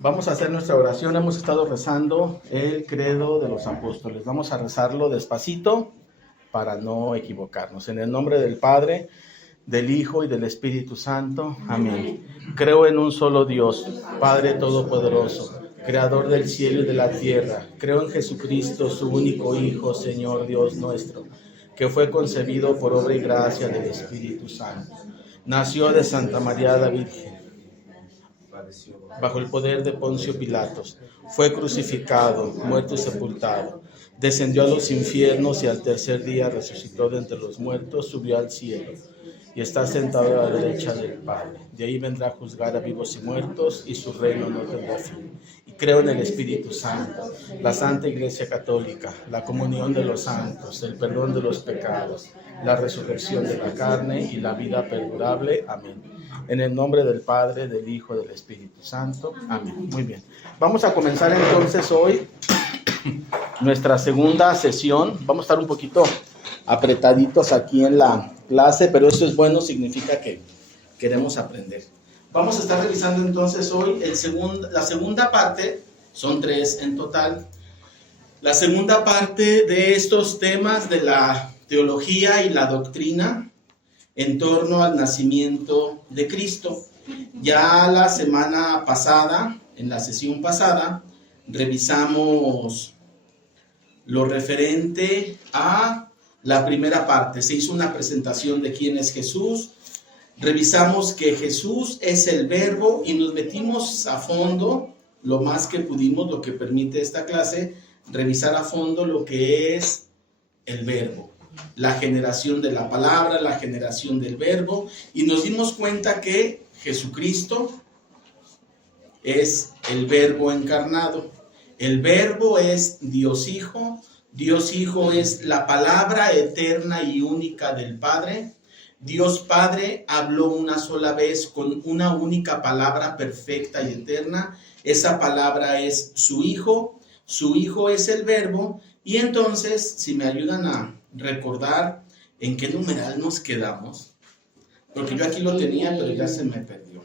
Vamos a hacer nuestra oración. Hemos estado rezando el credo de los apóstoles. Vamos a rezarlo despacito para no equivocarnos. En el nombre del Padre, del Hijo y del Espíritu Santo. Amén. Creo en un solo Dios, Padre Todopoderoso, Creador del cielo y de la tierra. Creo en Jesucristo, su único Hijo, Señor Dios nuestro, que fue concebido por obra y gracia del Espíritu Santo. Nació de Santa María la Virgen, bajo el poder de Poncio Pilatos, fue crucificado, muerto y sepultado, descendió a los infiernos y al tercer día resucitó de entre los muertos, subió al cielo y está sentado a la derecha del Padre. De ahí vendrá a juzgar a vivos y muertos, y su reino no tendrá fin. Y creo en el Espíritu Santo, la Santa Iglesia Católica, la comunión de los santos, el perdón de los pecados, la resurrección de la carne y la vida perdurable. Amén. En el nombre del Padre, del Hijo y del Espíritu Santo. Amén. Muy bien. Vamos a comenzar entonces hoy nuestra segunda sesión. Vamos a estar un poquito apretaditos aquí en la clase, pero eso es bueno, significa que queremos aprender. Vamos a estar revisando entonces hoy la segunda parte, son 3 en total. La segunda parte de estos temas de la teología y la doctrina en torno al nacimiento de Cristo. Ya la semana pasada, en la sesión pasada, revisamos lo referente a la primera parte. Se hizo una presentación de quién es Jesús, revisamos que Jesús es el Verbo y nos metimos a fondo, lo más que pudimos, lo que permite esta clase, revisar a fondo lo que es el Verbo, la generación de la palabra, la generación del Verbo, y nos dimos cuenta que Jesucristo es el Verbo encarnado. El Verbo es Dios Hijo. Dios Hijo es la palabra eterna y única del Padre. Dios Padre habló una sola vez con una única palabra perfecta y eterna. Esa palabra es su Hijo. Su Hijo es el Verbo. Y entonces, si me ayudan a recordar en qué numeral nos quedamos, porque yo aquí lo tenía, pero ya se me perdió.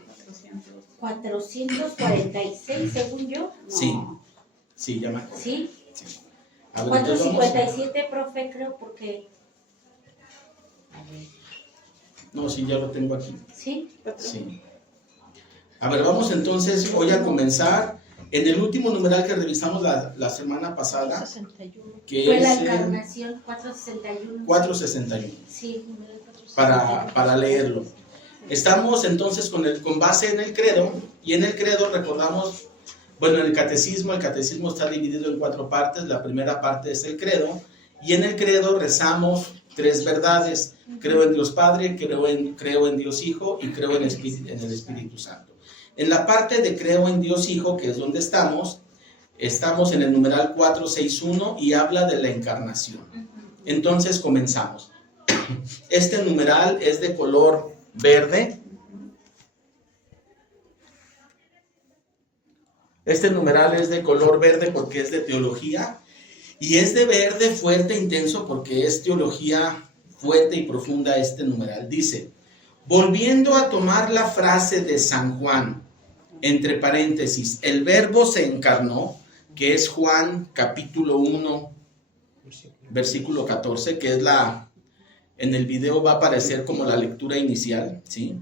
446, según yo. No. Sí, ya me acuerdo. ¿Sí? Sí. A ver, 457, profe, creo, porque... No, sí, ya lo tengo aquí. ¿Sí? Sí. A ver, vamos entonces hoy a comenzar en el último numeral que revisamos la semana pasada, 61. que Fue es la encarnación, 461. 461. Sí, 461. Para leerlo. Estamos entonces con base en el credo, y en el credo recordamos, bueno, en el catecismo está dividido en 4 partes. La primera parte es el credo, y en el credo rezamos 3 verdades: creo en Dios Padre, creo en Dios Hijo y creo en el Espíritu Santo. En la parte de creo en Dios Hijo, que es donde estamos en el numeral 461 y habla de la encarnación. Entonces comenzamos. Este numeral es de color verde. Este numeral es de color verde porque es de teología, y es de verde fuerte e intenso porque es teología fuerte y profunda. Este numeral dice: volviendo a tomar la frase de San Juan, entre paréntesis, el Verbo se encarnó, que es Juan capítulo 1, versículo 14, que es en el video va a aparecer como la lectura inicial, ¿sí?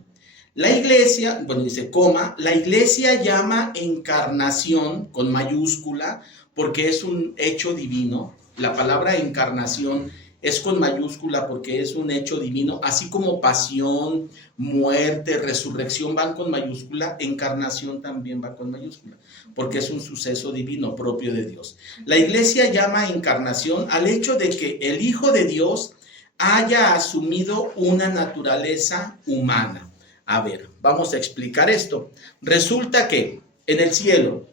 La iglesia, bueno, dice, la iglesia llama encarnación con mayúscula porque es un hecho divino. La palabra encarnación es con mayúscula porque es un hecho divino, así como pasión, muerte, resurrección van con mayúscula, encarnación también va con mayúscula, porque es un suceso divino propio de Dios. La iglesia llama encarnación al hecho de que el Hijo de Dios haya asumido una naturaleza humana. A ver, vamos a explicar esto. Resulta que en el cielo,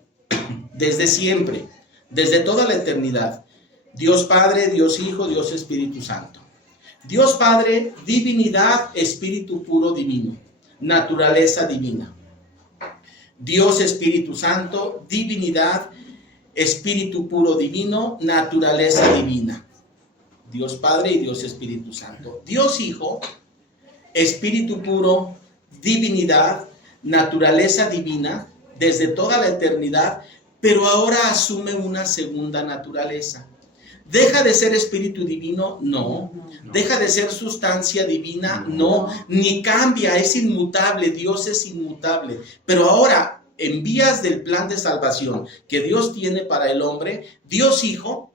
desde siempre, desde toda la eternidad, Dios Padre, Dios Hijo, Dios Espíritu Santo. Dios Padre, divinidad, espíritu puro divino, naturaleza divina. Dios Espíritu Santo, divinidad, espíritu puro divino, naturaleza divina. Dios Padre y Dios Espíritu Santo. Dios Hijo, espíritu puro, divinidad, naturaleza divina. desde toda la eternidad, pero ahora asume una segunda naturaleza. ¿Deja de ser espíritu divino? No. ¿Deja de ser sustancia divina? No. Ni cambia, es inmutable, Dios es inmutable. Pero ahora, en vías del plan de salvación que Dios tiene para el hombre, Dios Hijo,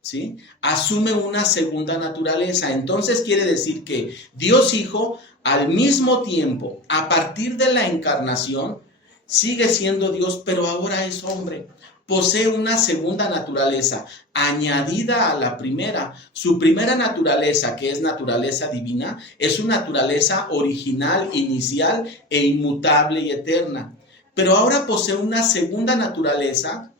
¿sí?, asume una segunda naturaleza. Entonces quiere decir que Dios Hijo, al mismo tiempo, a partir de la encarnación, sigue siendo Dios, pero ahora es hombre. Posee una segunda naturaleza añadida a la primera. Su primera naturaleza, que es naturaleza divina, es su naturaleza original, inicial e inmutable y eterna. Pero ahora posee una segunda naturaleza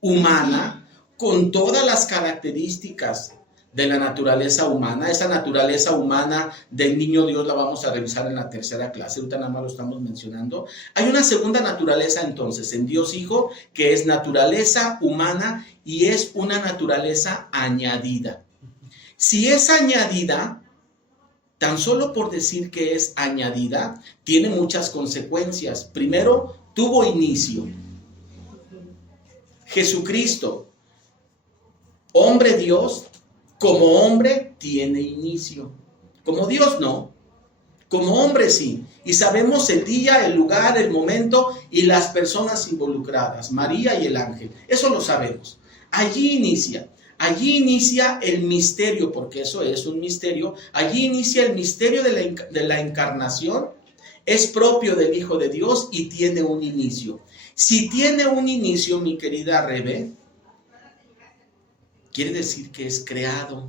humana con todas las características de la naturaleza humana. Esa naturaleza humana del niño Dios la vamos a revisar en la tercera clase, ahorita nada más lo estamos mencionando. Hay una segunda naturaleza entonces en Dios Hijo, que es naturaleza humana y es una naturaleza añadida. Si es añadida, tan solo por decir que es añadida, tiene muchas consecuencias. Primero, tuvo inicio. Jesucristo, hombre Dios, como hombre tiene inicio. Como Dios no. Como hombre sí. Y sabemos el día, el lugar, el momento y las personas involucradas. María y el ángel. Eso lo sabemos. Allí inicia. Allí inicia el misterio, porque eso es un misterio. Allí inicia el misterio de la encarnación. Es propio del Hijo de Dios y tiene un inicio. Si tiene un inicio, mi querida Rebe, quiere decir que es creado.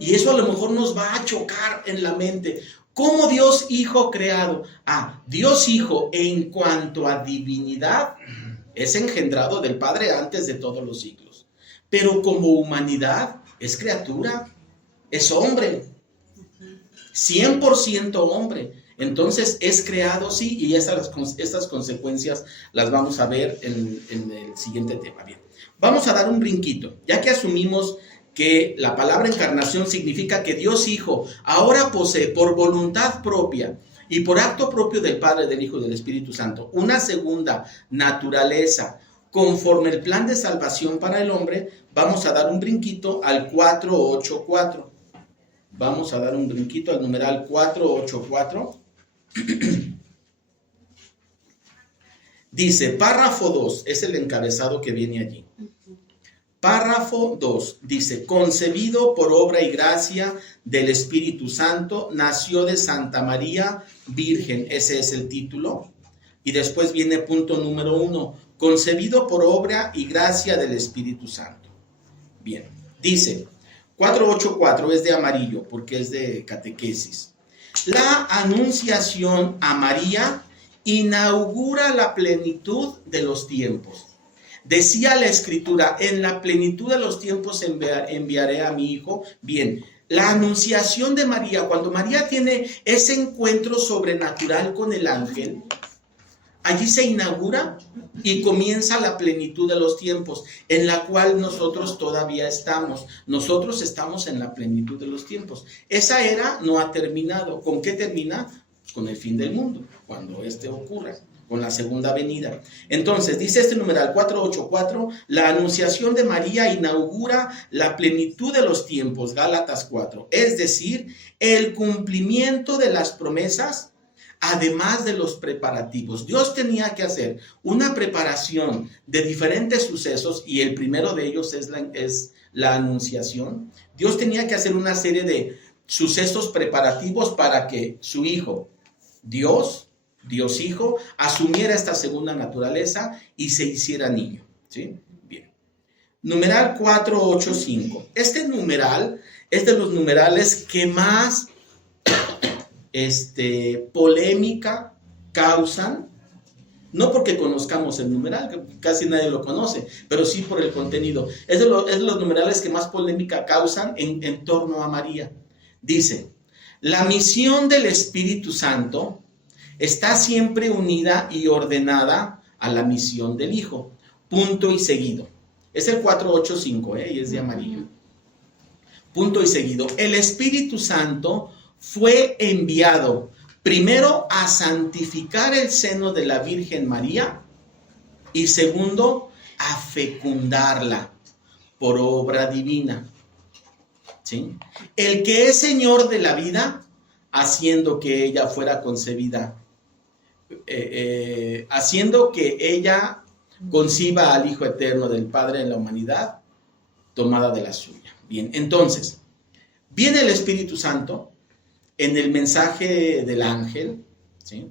Y eso a lo mejor nos va a chocar en la mente. ¿Cómo Dios Hijo creado? Dios Hijo en cuanto a divinidad es engendrado del Padre antes de todos los siglos. Pero como humanidad es criatura, es hombre. 100% hombre. Entonces es creado, sí, y estas consecuencias las vamos a ver en el siguiente tema. Bien. Vamos a dar un brinquito, ya que asumimos que la palabra encarnación significa que Dios Hijo ahora posee por voluntad propia y por acto propio del Padre, del Hijo y del Espíritu Santo una segunda naturaleza conforme el plan de salvación para el hombre. Vamos a dar un brinquito al 484. Vamos a dar un brinquito al numeral 484. Dice, párrafo 2, es el encabezado que viene allí. Párrafo 2, dice, concebido por obra y gracia del Espíritu Santo, nació de Santa María Virgen, ese es el título. Y después viene punto número 1, concebido por obra y gracia del Espíritu Santo. Bien, dice, 484 es de amarillo porque es de catequesis. La anunciación a María inaugura la plenitud de los tiempos. Decía la Escritura, en la plenitud de los tiempos enviaré a mi Hijo. Bien, la anunciación de María, cuando María tiene ese encuentro sobrenatural con el ángel, allí se inaugura y comienza la plenitud de los tiempos, en la cual nosotros todavía estamos. Nosotros estamos en la plenitud de los tiempos. Esa era no ha terminado. ¿Con qué termina? Con el fin del mundo, cuando ocurra, con la segunda venida. Entonces, dice este numeral 484, la anunciación de María inaugura la plenitud de los tiempos, Gálatas 4, es decir, el cumplimiento de las promesas, además de los preparativos. Dios tenía que hacer una preparación de diferentes sucesos y el primero de ellos es la anunciación. Dios tenía que hacer una serie de sucesos preparativos para que su Hijo, Dios Hijo, asumiera esta segunda naturaleza y se hiciera niño. ¿Sí? Bien. Numeral 485. Este numeral es de los numerales que más polémica causan, no porque conozcamos el numeral, que casi nadie lo conoce, pero sí por el contenido. Es de los numerales que más polémica causan en torno a María. Dice, la misión del Espíritu Santo está siempre unida y ordenada a la misión del Hijo. Punto y seguido. Es el 485, y es de amarillo. Punto y seguido. El Espíritu Santo fue enviado Primero, a santificar el seno de la Virgen María. Y segundo, a fecundarla por obra divina. ¿Sí? El que es Señor de la vida, haciendo que ella fuera concebida, haciendo que ella conciba al Hijo Eterno del Padre en la humanidad, tomada de la suya. Bien, entonces, viene el Espíritu Santo en el mensaje del ángel, ¿sí?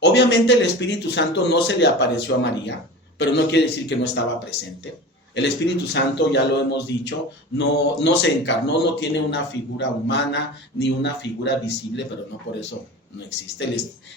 Obviamente el Espíritu Santo no se le apareció a María, pero no quiere decir que no estaba presente. El Espíritu Santo, ya lo hemos dicho, no se encarnó, no tiene una figura humana ni una figura visible, pero no por eso no existe.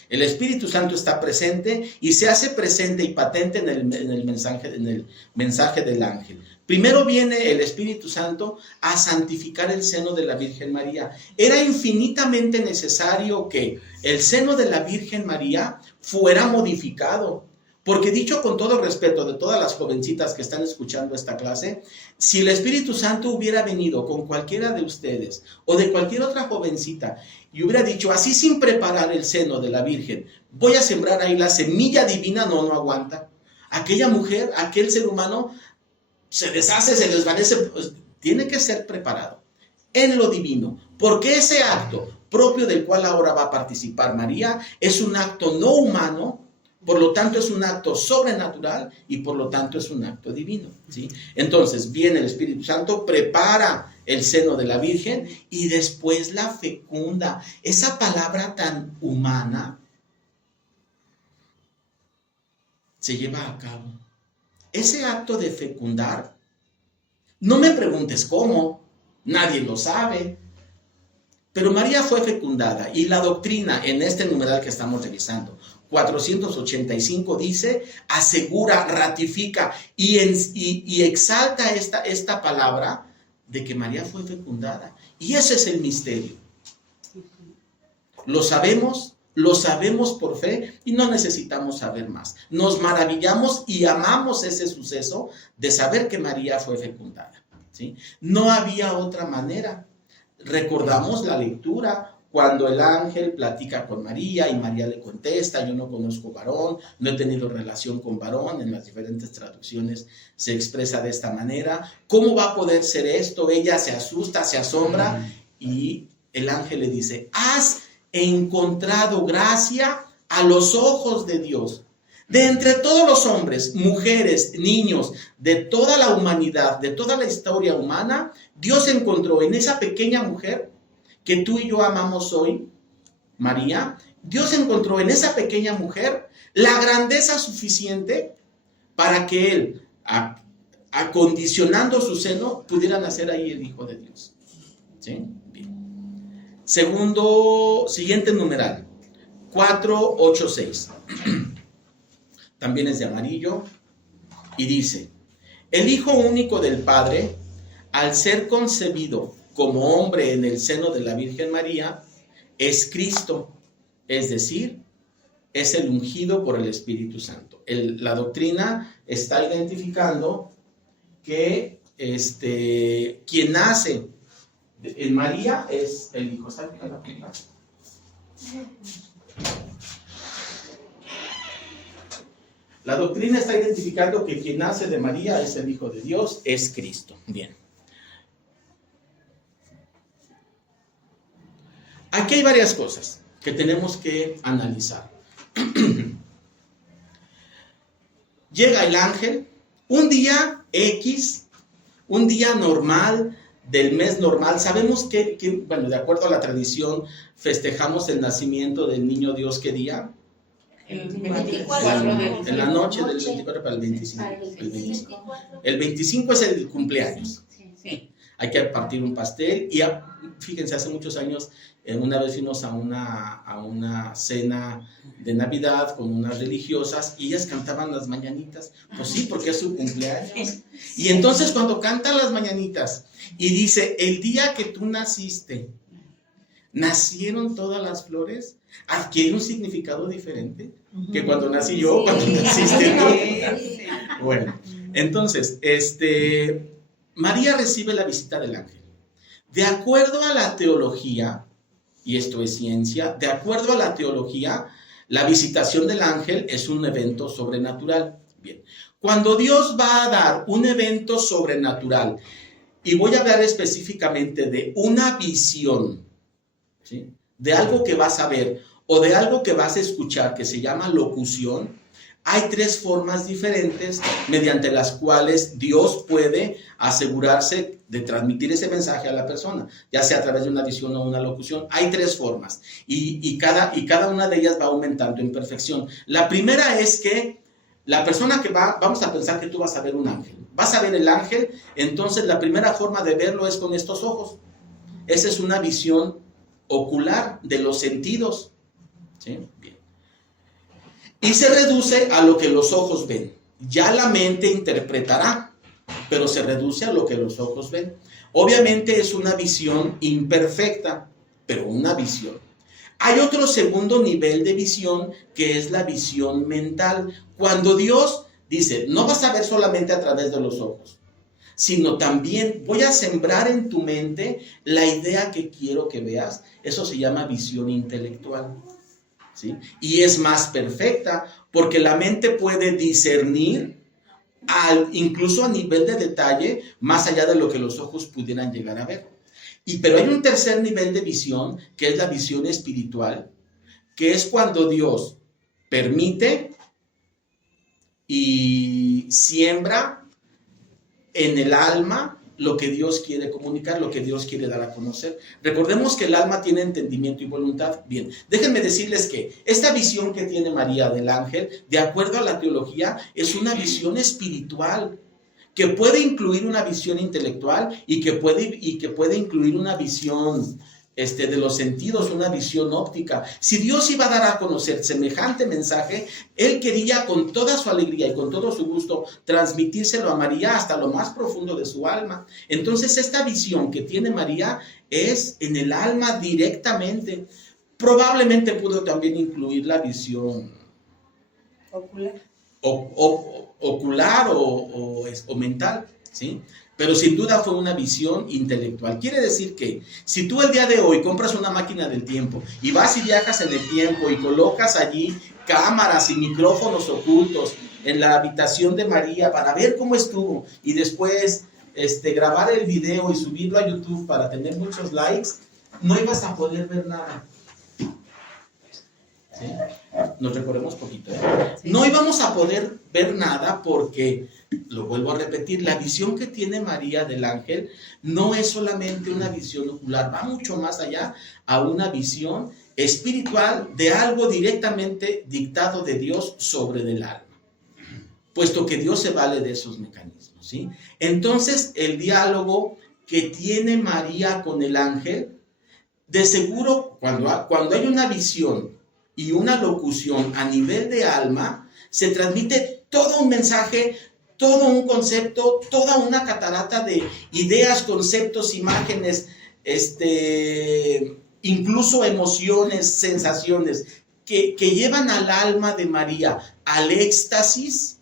El Espíritu Santo está presente y se hace presente y patente en el mensaje del ángel. Primero viene el Espíritu Santo a santificar el seno de la Virgen María. Era infinitamente necesario que el seno de la Virgen María fuera modificado. Porque dicho con todo respeto de todas las jovencitas que están escuchando esta clase, si el Espíritu Santo hubiera venido con cualquiera de ustedes o de cualquier otra jovencita y hubiera dicho así sin preparar el seno de la Virgen, voy a sembrar ahí la semilla divina, no aguanta. Aquella mujer, aquel ser humano se deshace, se desvanece, pues, tiene que ser preparado en lo divino, porque ese acto propio del cual ahora va a participar María es un acto no humano. Por lo tanto, es un acto sobrenatural y por lo tanto es un acto divino, ¿sí? Entonces, viene el Espíritu Santo, prepara el seno de la Virgen y después la fecunda. Esa palabra tan humana se lleva a cabo. Ese acto de fecundar, no me preguntes cómo, nadie lo sabe. Pero María fue fecundada y la doctrina en este numeral que estamos revisando, 485, dice, asegura, ratifica y exalta esta palabra de que María fue fecundada. Y ese es el misterio. Lo sabemos por fe y no necesitamos saber más. Nos maravillamos y amamos ese suceso de saber que María fue fecundada, ¿sí? No había otra manera. Recordamos la lectura cuando el ángel platica con María y María le contesta, yo no conozco varón, no he tenido relación con varón, en las diferentes traducciones se expresa de esta manera. ¿Cómo va a poder ser esto? Ella se asusta, se asombra y el ángel le dice, has encontrado gracia a los ojos de Dios. De entre todos los hombres, mujeres, niños, de toda la humanidad, de toda la historia humana, Dios encontró en esa pequeña mujer que tú y yo amamos hoy, María, Dios encontró en esa pequeña mujer la grandeza suficiente para que Él, acondicionando su seno, pudiera nacer ahí el Hijo de Dios. ¿Sí? Bien. Siguiente numeral, 486. También es de amarillo, y dice, el Hijo único del Padre, al ser concebido como hombre en el seno de la Virgen María, es Cristo, es decir, es el ungido por el Espíritu Santo. La doctrina está identificando que quien nace en María es el Hijo. ¿Sabe qué es la primera? La doctrina está identificando que quien nace de María es el Hijo de Dios, es Cristo. Bien. Aquí hay varias cosas que tenemos que analizar. Llega el ángel, un día X, un día normal, del mes normal. Sabemos que, bueno, de acuerdo a la tradición, festejamos el nacimiento del niño Dios, ¿qué día? El 24. En la noche del 24 para el 25. El 25 es el cumpleaños. Sí. Hay que partir un pastel. Y fíjense, hace muchos años, una vez fuimos a una cena de Navidad con unas religiosas y ellas cantaban las mañanitas. Pues sí, porque es su cumpleaños. Y entonces cuando cantan las mañanitas y dice, el día que tú naciste, nacieron todas las flores, adquiere un significado diferente que cuando nací yo, cuando naciste tú. Bueno, entonces, María recibe la visita del ángel. De acuerdo a la teología y esto es ciencia, de acuerdo a la teología, la visitación del ángel es un evento sobrenatural. Bien, cuando Dios va a dar un evento sobrenatural, y voy a hablar específicamente de una visión, ¿sí?, de algo que vas a ver o de algo que vas a escuchar, que se llama locución, hay tres formas diferentes mediante las cuales Dios puede asegurarse de transmitir ese mensaje a la persona, ya sea a través de una visión o una locución. Hay tres formas y cada una de ellas va aumentando en perfección. La primera es que la persona que vamos a pensar que tú vas a ver un ángel. Vas a ver el ángel, entonces la primera forma de verlo es con estos ojos. Esa es una visión ocular de los sentidos. ¿Sí? Bien. Y se reduce a lo que los ojos ven. Ya la mente interpretará, pero se reduce a lo que los ojos ven. Obviamente es una visión imperfecta, pero una visión. Hay otro segundo nivel de visión que es la visión mental. Cuando Dios dice, no vas a ver solamente a través de los ojos, sino también voy a sembrar en tu mente la idea que quiero que veas. Eso se llama visión intelectual. ¿Sí? Y es más perfecta porque la mente puede discernir incluso a nivel de detalle más allá de lo que los ojos pudieran llegar a ver. Pero hay un tercer nivel de visión que es la visión espiritual, que es cuando Dios permite y siembra en el alma lo que Dios quiere comunicar, lo que Dios quiere dar a conocer. Recordemos que el alma tiene entendimiento y voluntad. Bien, déjenme decirles que esta visión que tiene María del ángel, de acuerdo a la teología, es una visión espiritual, que puede incluir una visión intelectual y que puede incluir una visión de los sentidos, una visión óptica. Si Dios iba a dar a conocer semejante mensaje, Él quería con toda su alegría y con todo su gusto transmitírselo a María hasta lo más profundo de su alma. Entonces esta visión que tiene María es en el alma directamente. Probablemente pudo también incluir la visión Ocular. Ocular o mental, ¿sí? Pero sin duda fue una visión intelectual. Quiere decir que si tú el día de hoy compras una máquina del tiempo y vas y viajas en el tiempo y colocas allí cámaras y micrófonos ocultos en la habitación de María para ver cómo estuvo y después grabar el video y subirlo a YouTube para tener muchos likes, no ibas a poder ver nada. ¿Sí? Nos recordemos poquito, ¿eh? Sí. No íbamos a poder ver nada porque, lo vuelvo a repetir, la visión que tiene María del ángel no es solamente una visión ocular, va mucho más allá a una visión espiritual de algo directamente dictado de Dios sobre del alma, puesto que Dios se vale de esos mecanismos, ¿sí? Entonces, el diálogo que tiene María con el ángel, de seguro, cuando hay una visión y una locución a nivel de alma, se transmite todo un mensaje, todo un concepto, toda una catarata de ideas, conceptos, imágenes, incluso emociones, sensaciones, que llevan al alma de María al éxtasis,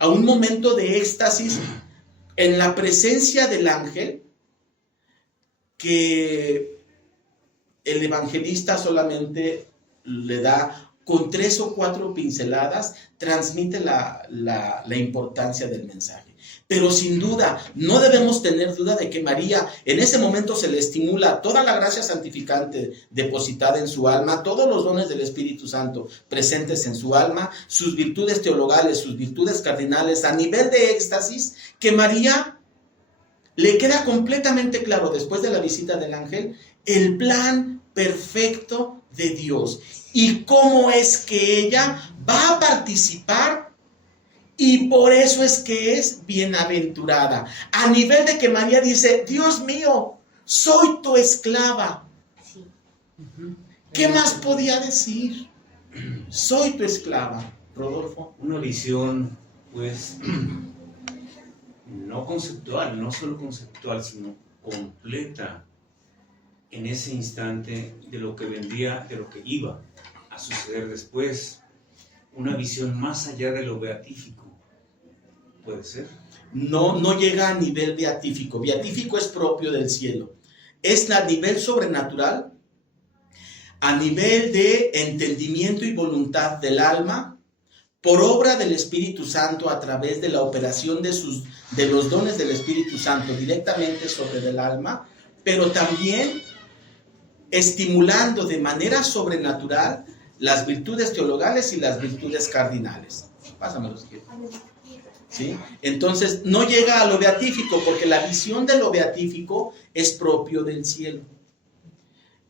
a un momento de éxtasis en la presencia del ángel, que el evangelista solamente le da con 3 o 4 pinceladas, transmite la importancia del mensaje. Pero sin duda, no debemos tener duda de que María en ese momento se le estimula toda la gracia santificante depositada en su alma, todos los dones del Espíritu Santo presentes en su alma, sus virtudes teologales, sus virtudes cardinales, a nivel de éxtasis, que María le queda completamente claro después de la visita del ángel el plan perfecto de Dios y cómo es que ella va a participar, y por eso es que es bienaventurada, a nivel de que María dice: Dios mío, soy tu esclava. Sí. ¿Qué más podía decir? Soy tu esclava. Rodolfo. Una visión, pues, no conceptual, no solo conceptual, sino completa en ese instante de lo que vendría, de lo que iba a suceder después. Una visión más allá de lo beatífico. ¿Puede ser? No llega a nivel beatífico. Beatífico es propio del cielo. Es a nivel sobrenatural, a nivel de entendimiento y voluntad del alma, por obra del Espíritu Santo a través de la operación de los dones del Espíritu Santo directamente sobre el alma, pero también estimulando de manera sobrenatural las virtudes teologales y las virtudes cardinales. Pásamelo si quieres. ¿Sí? Entonces no llega a lo beatífico, porque la visión de lo beatífico es propio del cielo.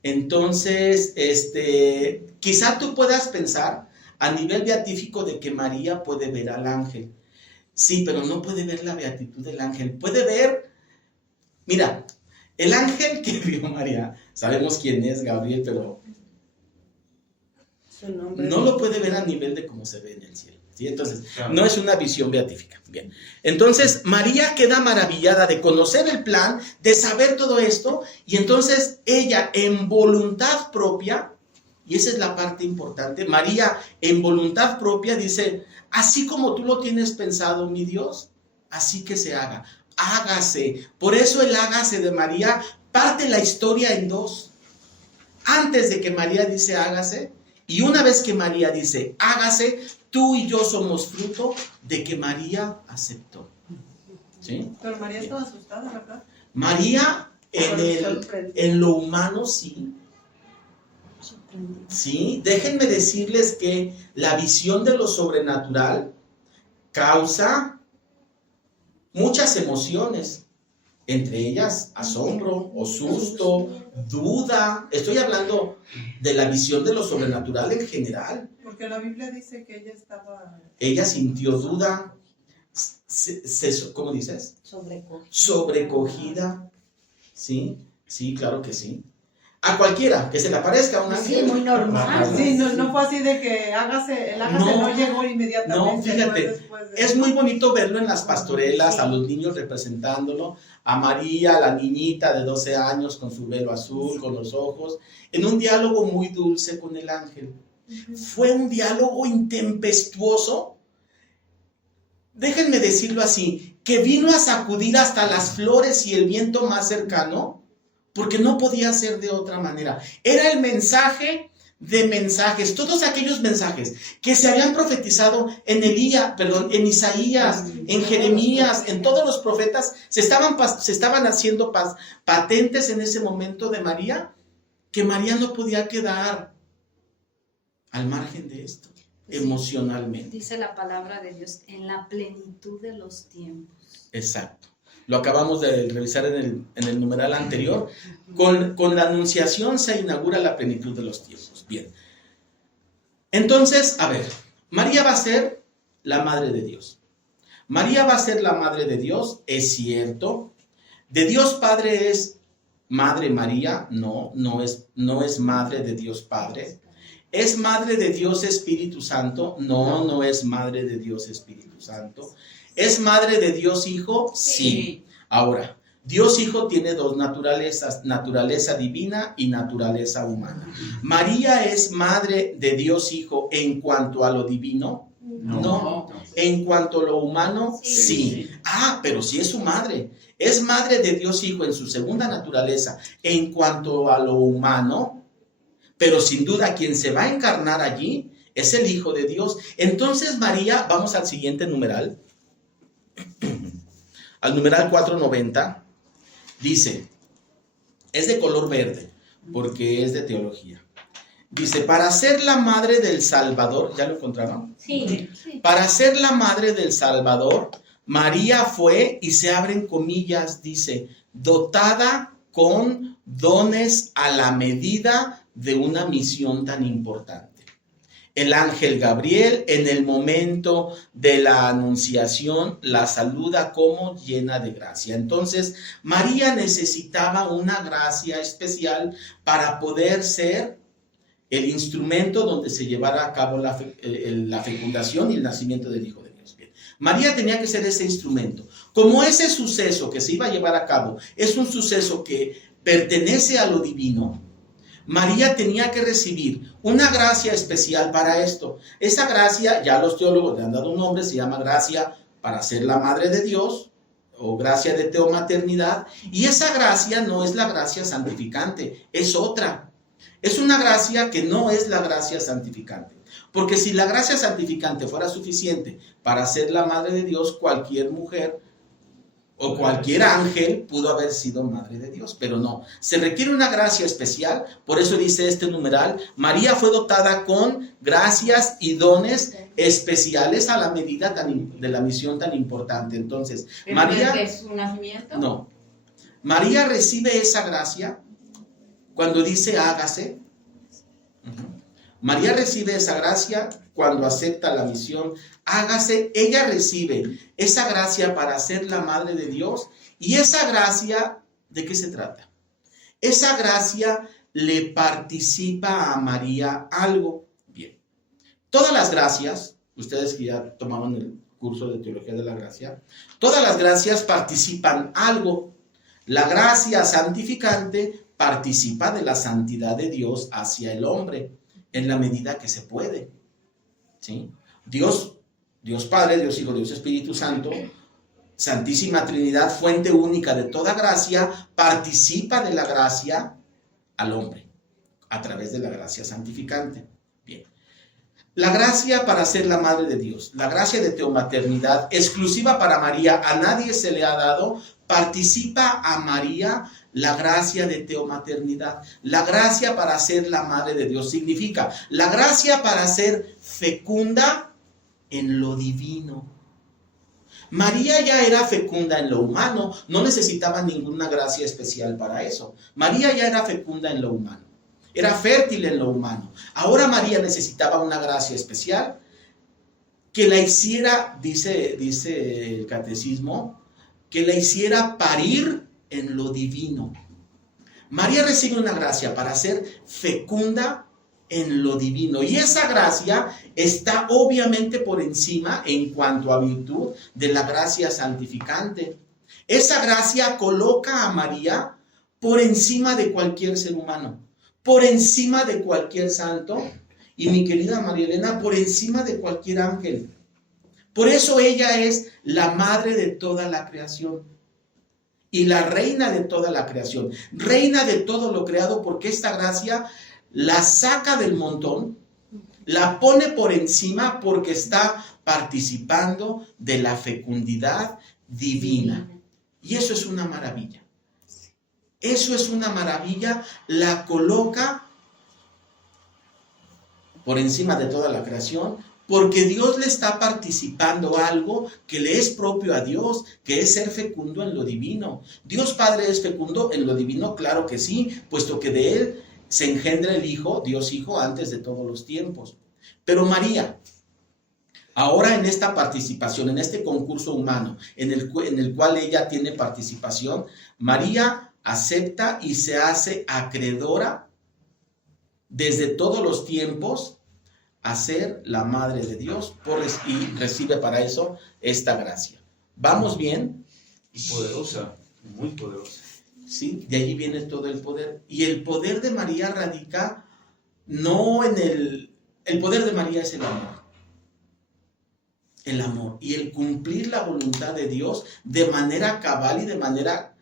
Entonces, quizá tú puedas pensar a nivel beatífico de que María puede ver al ángel. Sí, pero no puede ver la beatitud del ángel. Puede ver, mira, el ángel que vio María, sabemos quién es, Gabriel, pero Su nombre. no lo puede ver a nivel de cómo se ve en el cielo. ¿Sí? Entonces, Claro. no es una visión beatífica. Bien. Entonces, María queda maravillada de conocer el plan, de saber todo esto, y entonces ella en voluntad propia, y esa es la parte importante, María en voluntad propia dice, así como tú lo tienes pensado, mi Dios, así que se haga, hágase. Por eso el hágase de María parte la historia en dos. Antes de que María dice hágase, y una vez que María dice hágase, tú y yo somos fruto de que María aceptó. ¿Sí? Pero María estaba asustada, ¿verdad? María en lo humano sí. Sí, déjenme decirles que la visión de lo sobrenatural causa muchas emociones, entre ellas asombro o susto, duda. Estoy hablando de la visión de lo sobrenatural en general. Porque la Biblia dice que ella estaba Ella sintió duda, ¿cómo dices? Sobrecogida. ¿Sí? Sí, claro que sí. A cualquiera que se le aparezca un ángel. Sí, muy normal. Sí, no fue así de que hágase, el hágase no llegó inmediatamente. No, fíjate, fue después de- es muy bonito verlo en las pastorelas, a los niños representándolo, a María, la niñita de 12 años con su velo azul, con los ojos, en un diálogo muy dulce con el ángel. Fue un diálogo intempestuoso, déjenme decirlo así, que vino a sacudir hasta las flores y el viento más cercano, porque no podía ser de otra manera. Era el mensaje de mensajes, todos aquellos mensajes que se habían profetizado en Isaías, en Jeremías, en todos los profetas, se estaban haciendo patentes en ese momento de María, que María no podía quedar al margen de esto, emocionalmente. Dice la palabra de Dios, en la plenitud de los tiempos. Exacto. Lo acabamos de revisar en el numeral anterior. Con la anunciación se inaugura la plenitud de los tiempos. Bien. Entonces, a ver, María va a ser la madre de Dios. María va a ser la madre de Dios, es cierto. ¿De Dios Padre es Madre María? No es madre de Dios Padre. ¿Es madre de Dios Espíritu Santo? No es madre de Dios Espíritu Santo. ¿Es madre de Dios Hijo? Sí. Ahora, Dios Hijo tiene dos naturalezas, naturaleza divina y naturaleza humana. ¿María es madre de Dios Hijo en cuanto a lo divino? No. ¿En cuanto a lo humano? Sí. Ah, pero sí es su madre. ¿Es madre de Dios Hijo en su segunda naturaleza en cuanto a lo humano? Pero sin duda quien se va a encarnar allí es el Hijo de Dios. Entonces María, vamos al siguiente numeral. Al numeral 490, dice, es de color verde, porque es de teología. Dice, para ser la madre del Salvador, ¿ya lo encontraron? Sí. Para ser la madre del Salvador, María fue, y se abren comillas, dice, dotada con dones a la medida de una misión tan importante. El ángel Gabriel, en el momento de la anunciación, la saluda como llena de gracia. Entonces, María necesitaba una gracia especial para poder ser el instrumento donde se llevara a cabo la fecundación y el nacimiento del Hijo de Dios. Bien. María tenía que ser ese instrumento. Como ese suceso que se iba a llevar a cabo es un suceso que pertenece a lo divino, María tenía que recibir una gracia especial para esto. Esa gracia, ya los teólogos le han dado un nombre, se llama gracia para ser la madre de Dios, o gracia de teomaternidad, y esa gracia no es la gracia santificante, es otra. Es una gracia que no es la gracia santificante. Porque si la gracia santificante fuera suficiente para ser la madre de Dios, cualquier mujer o cualquier ángel pudo haber sido madre de Dios, pero no. Se requiere una gracia especial, por eso dice este numeral, María fue dotada con gracias y dones especiales a la medida de la misión tan importante. Entonces, ¿Pero María... desde su nacimiento? No. María recibe esa gracia cuando dice hágase. María recibe esa gracia cuando acepta la misión, hágase. Ella recibe esa gracia para ser la madre de Dios. Y esa gracia, ¿de qué se trata? Esa gracia le participa a María algo. Bien. Todas las gracias, ustedes que ya tomaron el curso de Teología de la Gracia, todas las gracias participan algo. La gracia santificante participa de la santidad de Dios hacia el hombre, en la medida que se puede. ¿Sí? Dios Padre, Dios Hijo, Dios Espíritu Santo, Santísima Trinidad, fuente única de toda gracia, participa de la gracia al hombre, a través de la gracia santificante. Bien. La gracia para ser la madre de Dios, la gracia de teomaternidad, exclusiva para María, a nadie se le ha dado, participa a María la gracia de teomaternidad. La gracia para ser la madre de Dios significa la gracia para ser fecunda en lo divino. María ya era fecunda en lo humano, no necesitaba ninguna gracia especial para eso. María ya era fecunda en lo humano, era fértil en lo humano. Ahora María necesitaba una gracia especial que la hiciera, dice el catecismo, que la hiciera parir en lo divino. María recibe una gracia para ser fecunda en lo divino, y esa gracia está obviamente por encima en cuanto a virtud de la gracia santificante. Esa gracia coloca a María por encima de cualquier ser humano, por encima de cualquier santo, y mi querida María Elena, por encima de cualquier ángel. Por eso ella es la madre de toda la creación y la reina de toda la creación, reina de todo lo creado, porque esta gracia la saca del montón, la pone por encima porque está participando de la fecundidad divina. Y eso es una maravilla. Eso es una maravilla, la coloca por encima de toda la creación, porque Dios le está participando algo que le es propio a Dios, que es ser fecundo en lo divino. Dios Padre es fecundo en lo divino, claro que sí, puesto que de Él se engendra el Hijo, Dios Hijo, antes de todos los tiempos. Pero María, ahora en esta participación, en este concurso humano, en el cual ella tiene participación, María acepta y se hace acreedora desde todos los tiempos a ser la madre de Dios y recibe para eso esta gracia. ¿Vamos bien? Y poderosa, muy poderosa. Sí, de allí viene todo el poder. Y el poder de María radica no en el poder de María es el amor. El amor y el cumplir la voluntad de Dios de manera cabal y de manera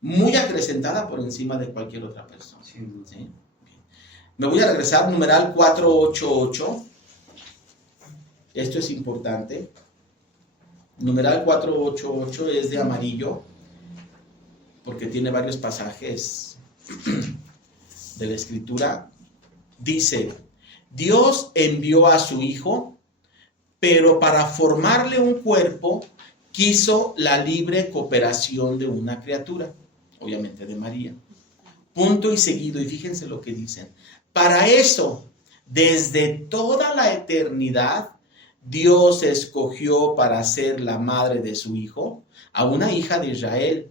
muy acrecentada por encima de cualquier otra persona. ¿Sí? Bien. Me voy a regresar, numeral 488. Esto es importante. Numeral 488 es de amarillo, porque tiene varios pasajes de la Escritura. Dice, Dios envió a su Hijo, pero para formarle un cuerpo, quiso la libre cooperación de una criatura, obviamente de María. Punto y seguido, y fíjense lo que dicen. Para eso, desde toda la eternidad, Dios escogió para ser la madre de su Hijo a una hija de Israel,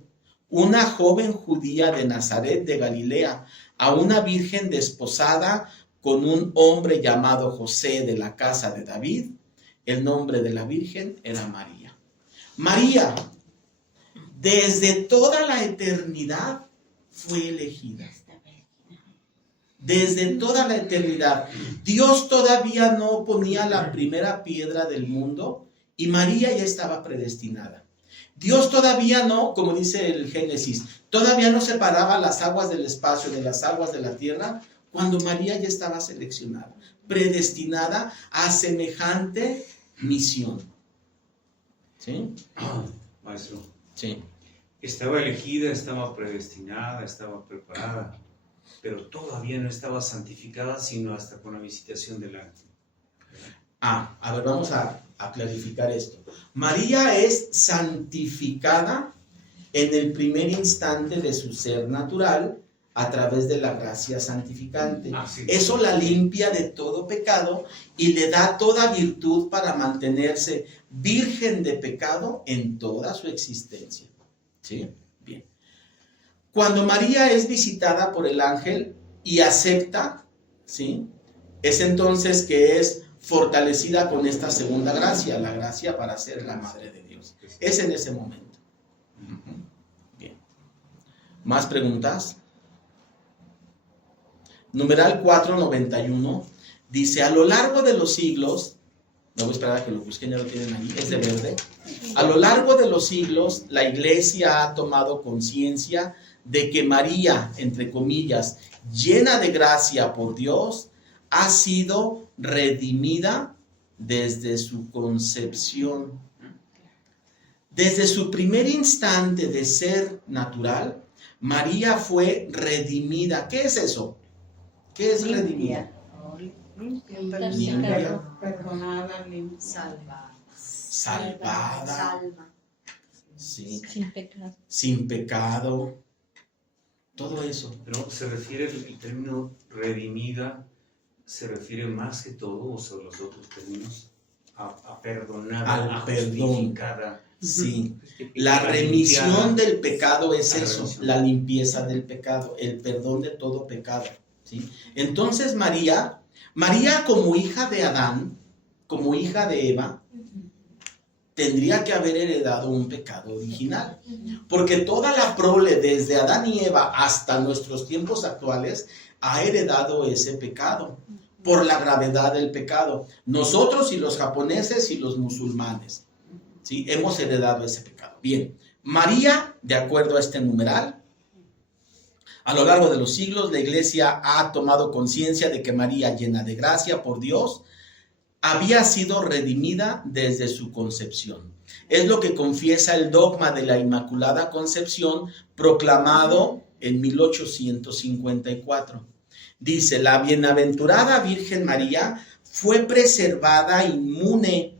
una joven judía de Nazaret de Galilea, a una virgen desposada con un hombre llamado José de la casa de David. El nombre de la virgen era María. María, desde toda la eternidad, fue elegida. Desde toda la eternidad. Dios todavía no ponía la primera piedra del mundo y María ya estaba predestinada. Dios todavía no, como dice el Génesis, todavía no separaba las aguas del espacio de las aguas de la tierra cuando María ya estaba seleccionada, predestinada a semejante misión. ¿Sí? Maestro, Sí. estaba elegida, estaba predestinada, estaba preparada, pero todavía no estaba santificada, sino hasta con la visitación del ángel. A ver, vamos a clarificar esto. María es santificada en el primer instante de su ser natural a través de la gracia santificante. Sí. Eso la limpia de todo pecado y le da toda virtud para mantenerse virgen de pecado en toda su existencia. ¿Sí? Bien. Cuando María es visitada por el ángel y acepta, ¿sí? Es entonces que es fortalecida con esta segunda gracia, la gracia para ser la madre de Dios. Es en ese momento. Bien. ¿Más preguntas? Numeral 491 dice: a lo largo de los siglos, no voy a esperar a que lo busquen, ya lo tienen ahí, es de verde. A lo largo de los siglos, la iglesia ha tomado conciencia de que María, entre comillas, llena de gracia por Dios, ha sido redimida desde su concepción. Desde su primer instante de ser natural, María fue redimida. ¿Qué es eso? ¿Qué es redimida? Limpia, Perdonada, limpia. salvada, Salva. sí, Sin pecado. sin pecado, todo eso. Pero se refiere, el término redimida, se refiere más que todo, o sea, los otros términos, a perdonada, Al a perdón. justificada. Sí, la remisión del pecado es La eso, remisión. la limpieza del pecado, el perdón de todo pecado, ¿sí? Entonces María como hija de Adán, como hija de Eva, tendría que haber heredado un pecado original, porque toda la prole desde Adán y Eva hasta nuestros tiempos actuales ha heredado ese pecado, por la gravedad del pecado. Nosotros y los japoneses y los musulmanes, ¿sí? Hemos heredado ese pecado. Bien, María, de acuerdo a este numeral, a lo largo de los siglos, la iglesia ha tomado conciencia de que María, llena de gracia por Dios, había sido redimida desde su concepción. Es lo que confiesa el dogma de la Inmaculada Concepción, proclamado en 1854. Dice: la bienaventurada Virgen María fue preservada inmune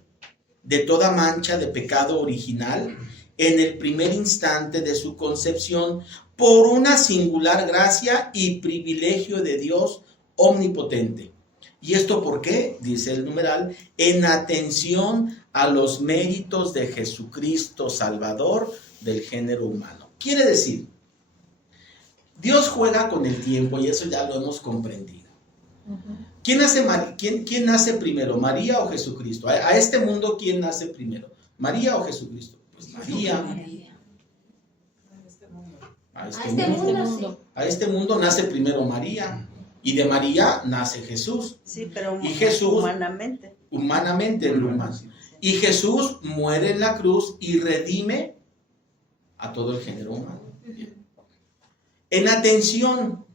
de toda mancha de pecado original en el primer instante de su concepción por una singular gracia y privilegio de Dios omnipotente. ¿Y esto por qué? Dice el numeral: en atención a los méritos de Jesucristo Salvador del género humano. Quiere decir, Dios juega con el tiempo y eso ya lo hemos comprendido. ¿Quién nace primero, María o Jesucristo? A este mundo, ¿quién nace primero? ¿María o Jesucristo? Pues María. A este mundo nace primero María. Y de María nace Jesús. Sí, pero Y Jesús, humanamente. Humanamente, en lo humano. Y Jesús muere en la cruz y redime a todo el género humano. En atención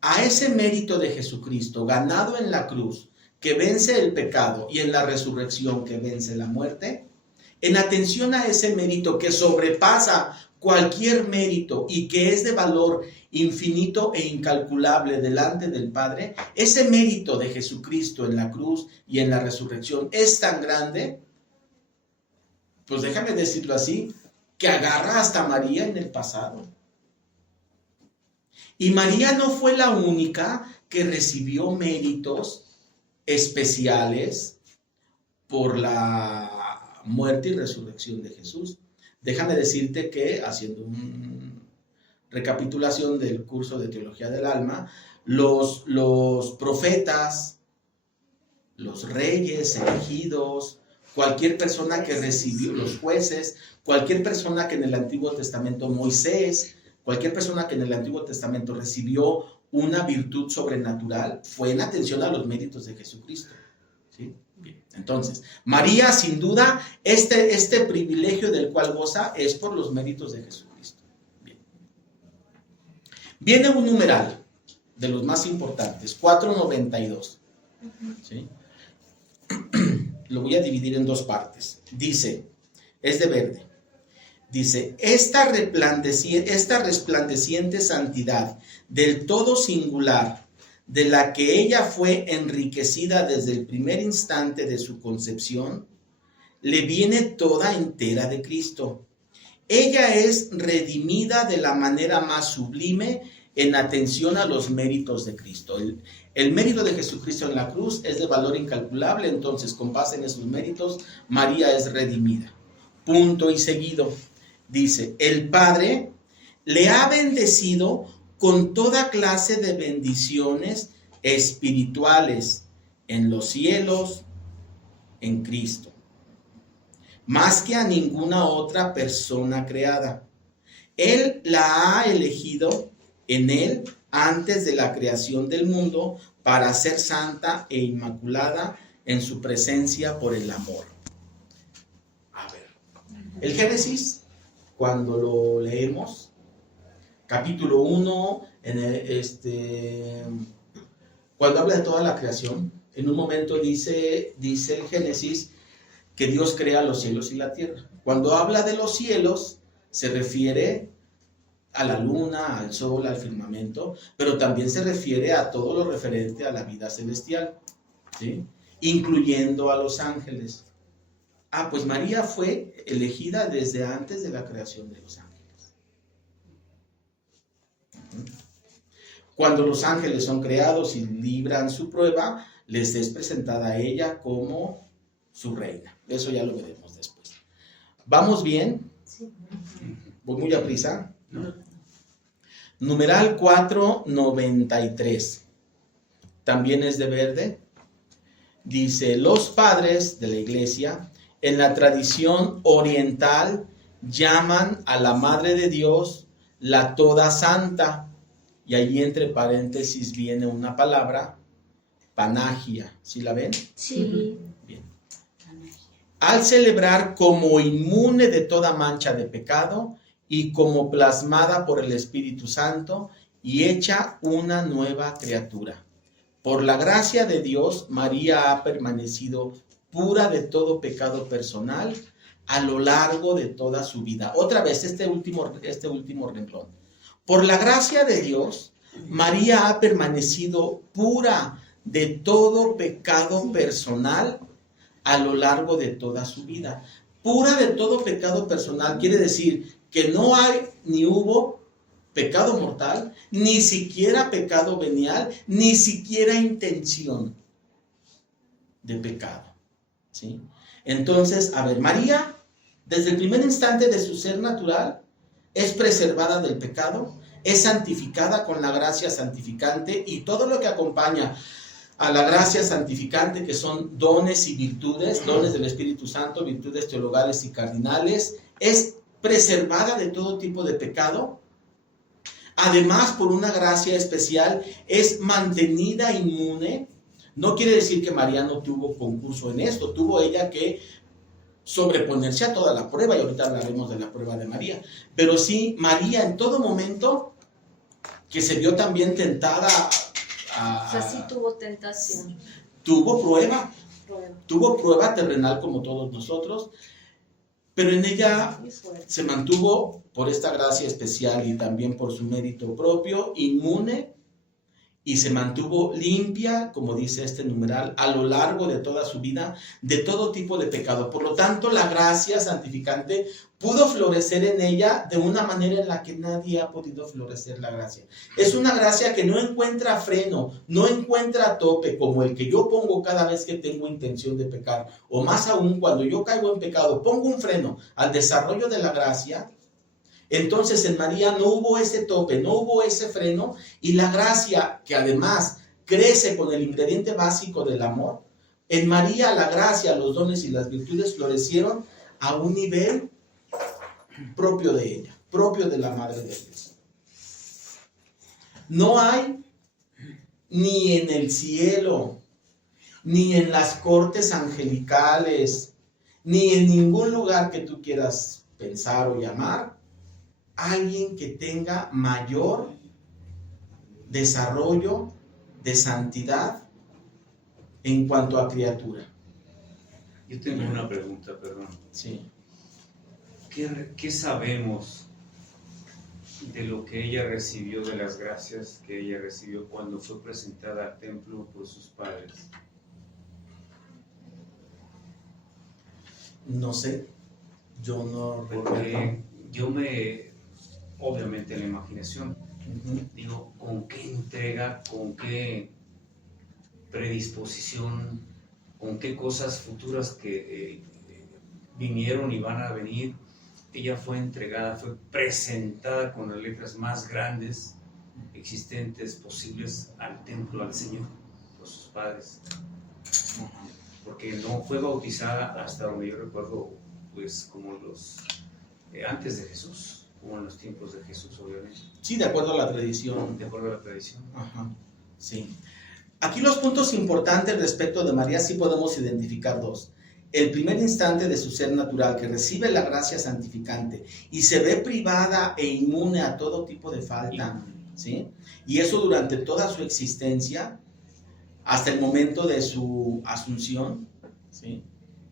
a ese mérito de Jesucristo ganado en la cruz, que vence el pecado, y en la resurrección, que vence la muerte, en atención a ese mérito que sobrepasa cualquier mérito y que es de valor infinito e incalculable delante del Padre, ese mérito de Jesucristo en la cruz y en la resurrección es tan grande, pues déjame decirlo así, que agarra hasta María en el pasado. Y María no fue la única que recibió méritos especiales por la muerte y resurrección de Jesús. Déjame decirte que, haciendo una recapitulación del curso de Teología del Alma, los profetas, los reyes elegidos, cualquier persona que recibió, los jueces, cualquier persona que en el Antiguo Testamento, Moisés, cualquier persona que en el Antiguo Testamento recibió una virtud sobrenatural, fue en atención a los méritos de Jesucristo. ¿Sí? Bien. Entonces, María, sin duda, este privilegio del cual goza es por los méritos de Jesucristo. Bien. Viene un numeral, de los más importantes, 4:92. ¿Sí? Lo voy a dividir en dos partes. Dice, es de verde. Dice, esta resplandeciente santidad del todo singular, de la que ella fue enriquecida desde el primer instante de su concepción, le viene toda entera de Cristo. Ella es redimida de la manera más sublime en atención a los méritos de Cristo. El mérito de Jesucristo en la cruz es de valor incalculable, entonces con base en esos méritos, María es redimida. Punto y seguido. Dice, el Padre le ha bendecido con toda clase de bendiciones espirituales en los cielos, en Cristo, más que a ninguna otra persona creada. Él la ha elegido en él antes de la creación del mundo para ser santa e inmaculada en su presencia por el amor. A ver, el Génesis, cuando lo leemos, capítulo 1, cuando habla de toda la creación, en un momento dice el Génesis que Dios crea los cielos y la tierra. Cuando habla de los cielos, se refiere a la luna, al sol, al firmamento, pero también se refiere a todo lo referente a la vida celestial, ¿sí? Incluyendo a los ángeles. Pues María fue elegida desde antes de la creación de los ángeles. Cuando los ángeles son creados y libran su prueba, les es presentada a ella como su reina. Eso ya lo veremos después. ¿Vamos bien? Sí. ¿Voy muy a prisa? No. Numeral 493. También es de verde. Dice, los padres de la iglesia, en la tradición oriental, llaman a la Madre de Dios la Toda Santa. Y allí entre paréntesis viene una palabra, panagia. ¿Sí la ven? Sí. Bien. Al celebrar como inmune de toda mancha de pecado y como plasmada por el Espíritu Santo y hecha una nueva criatura. Por la gracia de Dios, María ha permanecido pura de todo pecado personal a lo largo de toda su vida. Otra vez, este último renglón. Por la gracia de Dios, María ha permanecido pura de todo pecado personal a lo largo de toda su vida. Pura de todo pecado personal quiere decir que no hay ni hubo pecado mortal, ni siquiera pecado venial, ni siquiera intención de pecado, ¿sí? Entonces, a ver, María, desde el primer instante de su ser natural, es preservada del pecado, es santificada con la gracia santificante y todo lo que acompaña a la gracia santificante, que son dones y virtudes, dones del Espíritu Santo, virtudes teologales y cardinales, es preservada de todo tipo de pecado. Además, por una gracia especial, es mantenida inmune. No quiere decir que María no tuvo concurso en esto, tuvo ella que sobreponerse a toda la prueba, y ahorita hablaremos de la prueba de María. Pero sí, María en todo momento, que se vio también tentada O sea, sí tuvo tentación. Tuvo prueba terrenal como todos nosotros, pero en ella se mantuvo por esta gracia especial y también por su mérito propio, inmune, y se mantuvo limpia, como dice este numeral, a lo largo de toda su vida, de todo tipo de pecado. Por lo tanto, la gracia santificante pudo florecer en ella de una manera en la que nadie ha podido florecer la gracia. Es una gracia que no encuentra freno, no encuentra tope, como el que yo pongo cada vez que tengo intención de pecar, o más aún cuando yo caigo en pecado, pongo un freno al desarrollo de la gracia. Entonces en María no hubo ese tope, no hubo ese freno, y la gracia, que además crece con el ingrediente básico del amor, en María la gracia, los dones y las virtudes florecieron a un nivel propio de ella, propio de la Madre de Dios. No hay ni en el cielo, ni en las cortes angelicales, ni en ningún lugar que tú quieras pensar o llamar, alguien que tenga mayor desarrollo, de santidad en cuanto a criatura. Yo tengo una pregunta, perdón. Sí. ¿Qué sabemos de lo que ella recibió, de las gracias que ella recibió cuando fue presentada al templo por sus padres? No sé, yo no Porque obviamente en la imaginación, Ujú. digo, ¿con qué entrega, con qué predisposición, con qué cosas futuras que vinieron y van a venir? Ella fue entregada, fue presentada con las letras más grandes existentes, posibles, al templo, al Señor, por sus padres. Porque no fue bautizada, hasta donde yo recuerdo, pues como antes de Jesús, como en los tiempos de Jesús, obviamente, Sí, de acuerdo a la tradición. de acuerdo a la tradición. Ajá, sí. Aquí los puntos importantes respecto de María sí podemos identificar dos. El primer instante de su ser natural, que recibe la gracia santificante y se ve privada e inmune a todo tipo de falta, ¿sí? Y eso durante toda su existencia, hasta el momento de su asunción, ¿sí?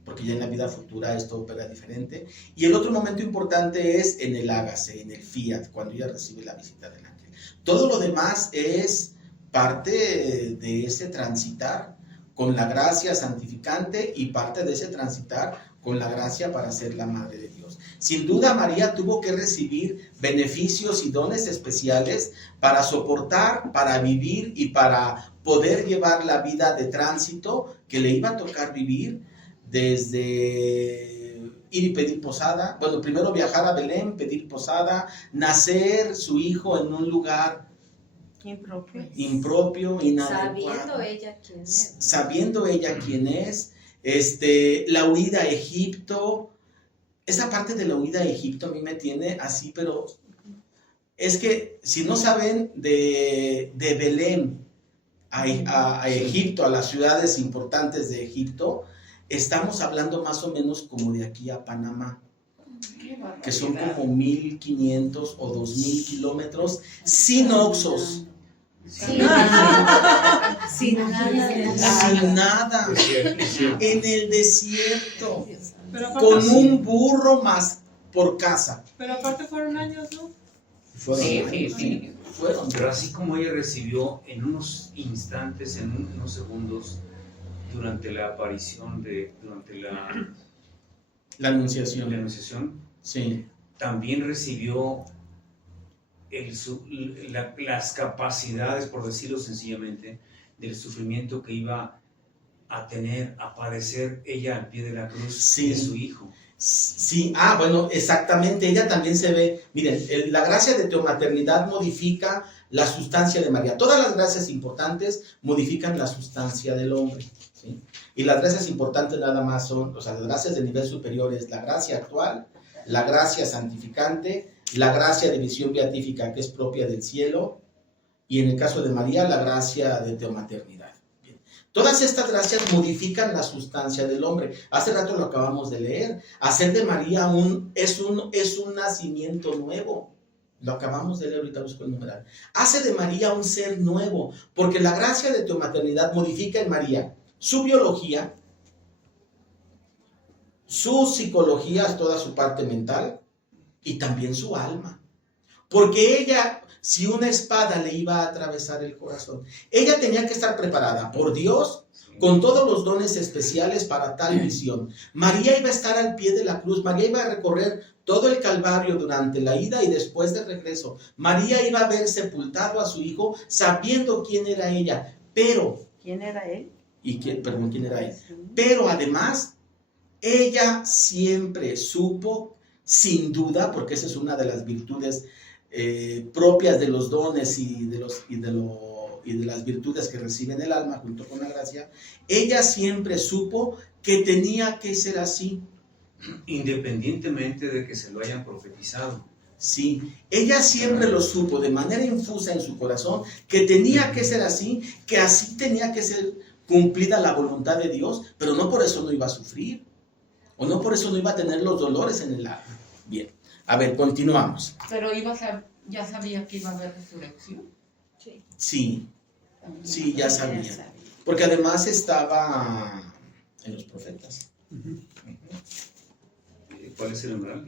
Porque ya en la vida futura esto opera diferente. Y el otro momento importante es en el hágase, en el fiat, cuando ella recibe la visita del ángel. Todo lo demás es parte de ese transitar con la gracia santificante y parte de ese transitar con la gracia para ser la Madre de Dios. Sin duda, María tuvo que recibir beneficios y dones especiales para soportar, para vivir y para poder llevar la vida de tránsito que le iba a tocar vivir desde ir y pedir posada. Bueno, primero viajar a Belén, pedir posada, nacer su hijo en un lugar impropio, inadecuado. Sabiendo ella quién es. La huida a Egipto. Esa parte de la huida a Egipto a mí me tiene así, pero es que si no saben de Belén a Egipto, a las ciudades importantes de Egipto, estamos hablando más o menos como de aquí a Panamá, que son como 1,500 o 2,000 kilómetros sin oxos. Sin nada. Sin nada, en el desierto, Pero aparte, con un burro más por casa. pero aparte fueron años, ¿no? Fueron. Pero así como ella recibió en unos instantes, en unos segundos, durante la aparición, durante La anunciación. la anunciación, Sí. también recibió las capacidades, por decirlo sencillamente, del sufrimiento que iba a tener, a padecer ella al pie de la cruz Sí. de su hijo. Sí, bueno, exactamente, ella también se ve, miren, la gracia de teomaternidad modifica la sustancia de María. Todas las gracias importantes modifican la sustancia del hombre, ¿sí? Y las gracias importantes nada más son, o sea, las gracias de nivel superior es la gracia actual, la gracia santificante, la gracia de visión beatífica que es propia del cielo, y en el caso de María, la gracia de teomaternidad. Bien. Todas estas gracias modifican la sustancia del hombre. Hace rato lo acabamos de leer. Hacer de María es un nacimiento nuevo. Lo acabamos de leer, ahorita busco el numeral. Hace de María un ser nuevo, porque la gracia de teomaternidad modifica en María su biología, su psicología, toda su parte mental, y también su alma. Porque ella, si una espada le iba a atravesar el corazón, ella tenía que estar preparada por Dios con todos los dones especiales para tal misión. María iba a estar al pie de la cruz, María iba a recorrer todo el Calvario durante la ida y después de regreso. María iba a haber sepultado a su hijo sabiendo quién era ella, pero... ¿Quién era él? ¿Quién era él? Pero además, ella siempre supo, sin duda, porque esa es una de las virtudes propias de los dones y de las virtudes que reciben el alma junto con la gracia, ella siempre supo que tenía que ser así. Independientemente de que se lo hayan profetizado. Sí, ella siempre lo supo de manera infusa en su corazón, que tenía que ser así, que así tenía que ser cumplida la voluntad de Dios, pero no por eso no iba a sufrir, o no por eso no iba a tener los dolores en el alma. Bien, a ver, continuamos. Pero ya sabía que iba a haber resurrección. Sí, sí, ya sabía. Porque además estaba en los profetas. ¿Cuál es el numeral?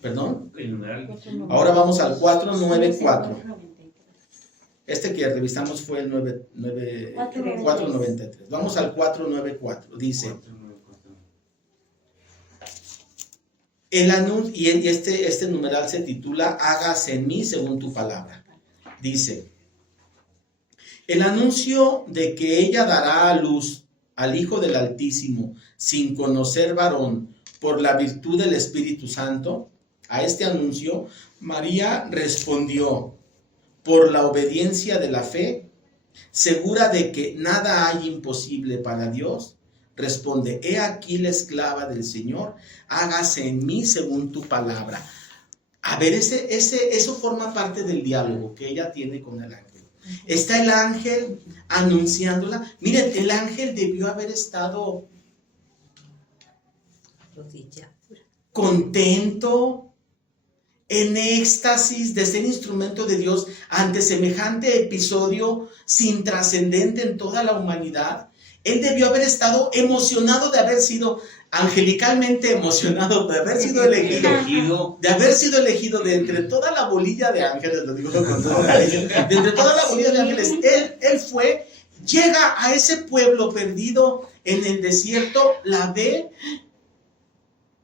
¿Perdón? El numeral. Ahora vamos al 494. Este que revisamos fue el 493. Vamos al 494. Dice, el anuncio, y este numeral se titula Hágase en mí según tu palabra. Dice, el anuncio de que ella dará a luz al Hijo del Altísimo sin conocer varón por la virtud del Espíritu Santo. A este anuncio, María respondió, por la obediencia de la fe, segura de que nada hay imposible para Dios, responde, he aquí la esclava del Señor, hágase en mí según tu palabra. A ver, eso forma parte del diálogo que ella tiene con el ángel. Está el ángel anunciándola. Miren, el ángel debió haber estado contento, en éxtasis de ser instrumento de Dios ante semejante episodio sin trascendente en toda la humanidad. Él debió haber estado emocionado de haber sido, angelicalmente emocionado de haber sido elegido, de entre toda la bolilla de ángeles, lo digo con todo cariño, de entre toda la bolilla de ángeles, él llega a ese pueblo perdido en el desierto, la ve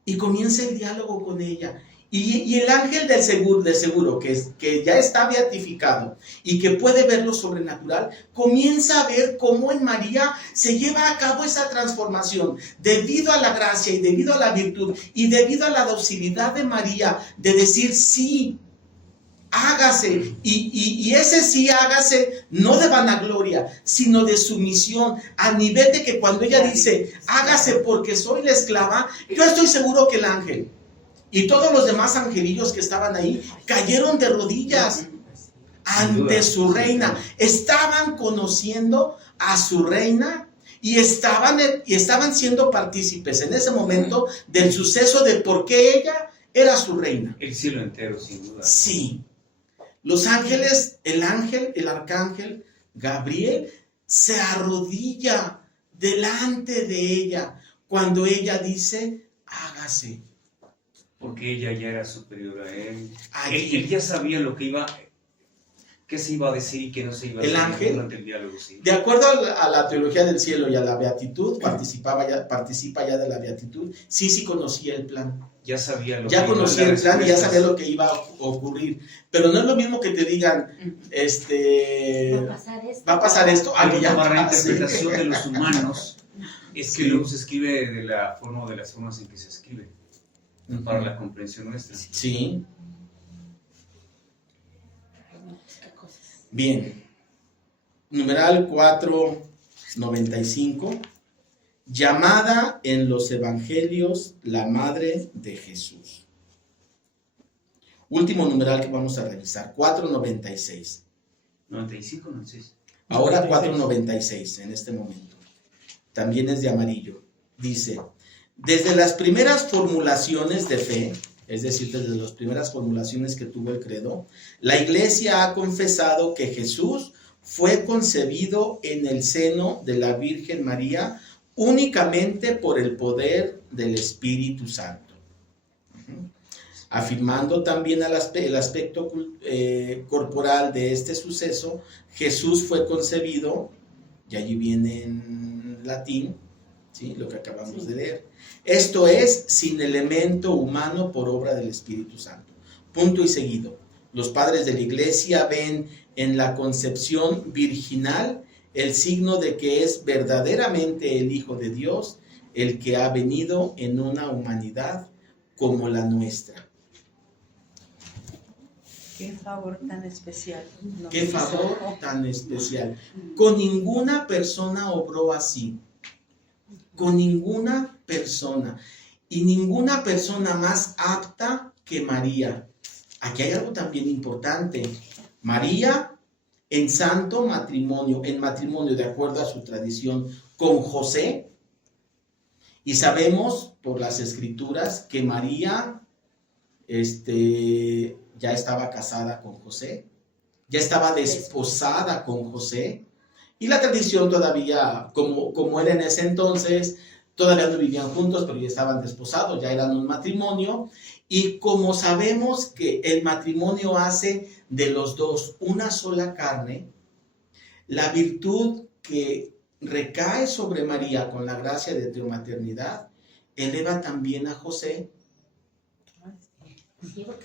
y comienza el diálogo con ella. Y el ángel de seguro que ya está beatificado y que puede ver lo sobrenatural, comienza a ver cómo en María se lleva a cabo esa transformación debido a la gracia y debido a la virtud y debido a la docilidad de María de decir sí, hágase. Y ese sí hágase no de vanagloria, sino de sumisión, a nivel de que cuando ella dice hágase porque soy la esclava, yo estoy seguro que el ángel y todos los demás angelillos que estaban ahí cayeron de rodillas ante su reina. Estaban conociendo a su reina y estaban siendo partícipes en ese momento del suceso de por qué ella era su reina. El cielo entero, sin duda. Sí. Los ángeles, el ángel, el arcángel Gabriel se arrodilla delante de ella cuando ella dice hágase. Porque ella ya era superior a él. Allí. Él ya sabía qué se iba a decir y qué no se iba a decir. El ángel, durante el diálogo, sí. de acuerdo a la teología del cielo y a la beatitud, participa ya de la beatitud, sí conocía el plan. Ya sabía lo Ya que iba a conocía el dar plan y ya respuestas. sabía lo que iba a ocurrir. Pero no es lo mismo que te digan, va a pasar esto. Algo ya para la pase. interpretación de los humanos es que Sí. luego se escribe de las formas en que se escribe, para la comprensión nuestra. Sí. Bien. Numeral 495. Llamada en los evangelios la madre de Jesús. Último numeral que vamos a revisar, 496. 95, 96. Ahora 496 en este momento. También es de amarillo. Dice, desde las primeras formulaciones de fe, es decir, desde las primeras formulaciones que tuvo el credo, la Iglesia ha confesado que Jesús fue concebido en el seno de la Virgen María únicamente por el poder del Espíritu Santo. Afirmando también el aspecto corporal de este suceso, Jesús fue concebido, y allí viene en latín, ¿sí?, lo que acabamos de leer. Esto es, sin elemento humano por obra del Espíritu Santo. Punto y seguido. Los padres de la Iglesia ven en la concepción virginal el signo de que es verdaderamente el Hijo de Dios, el que ha venido en una humanidad como la nuestra. Qué favor tan especial. Qué favor tan especial. Con ninguna persona obró así. Con ninguna persona. Y ninguna persona más apta que María. Aquí hay algo también importante. María en santo matrimonio, en matrimonio de acuerdo a su tradición con José. Y sabemos por las escrituras que María ya estaba casada con José. ya estaba desposada con José, y la tradición todavía, como era en ese entonces, todavía no vivían juntos, pero ya estaban desposados, ya eran un matrimonio, y como sabemos que el matrimonio hace de los dos una sola carne, la virtud que recae sobre María con la gracia de teomaternidad, eleva también a José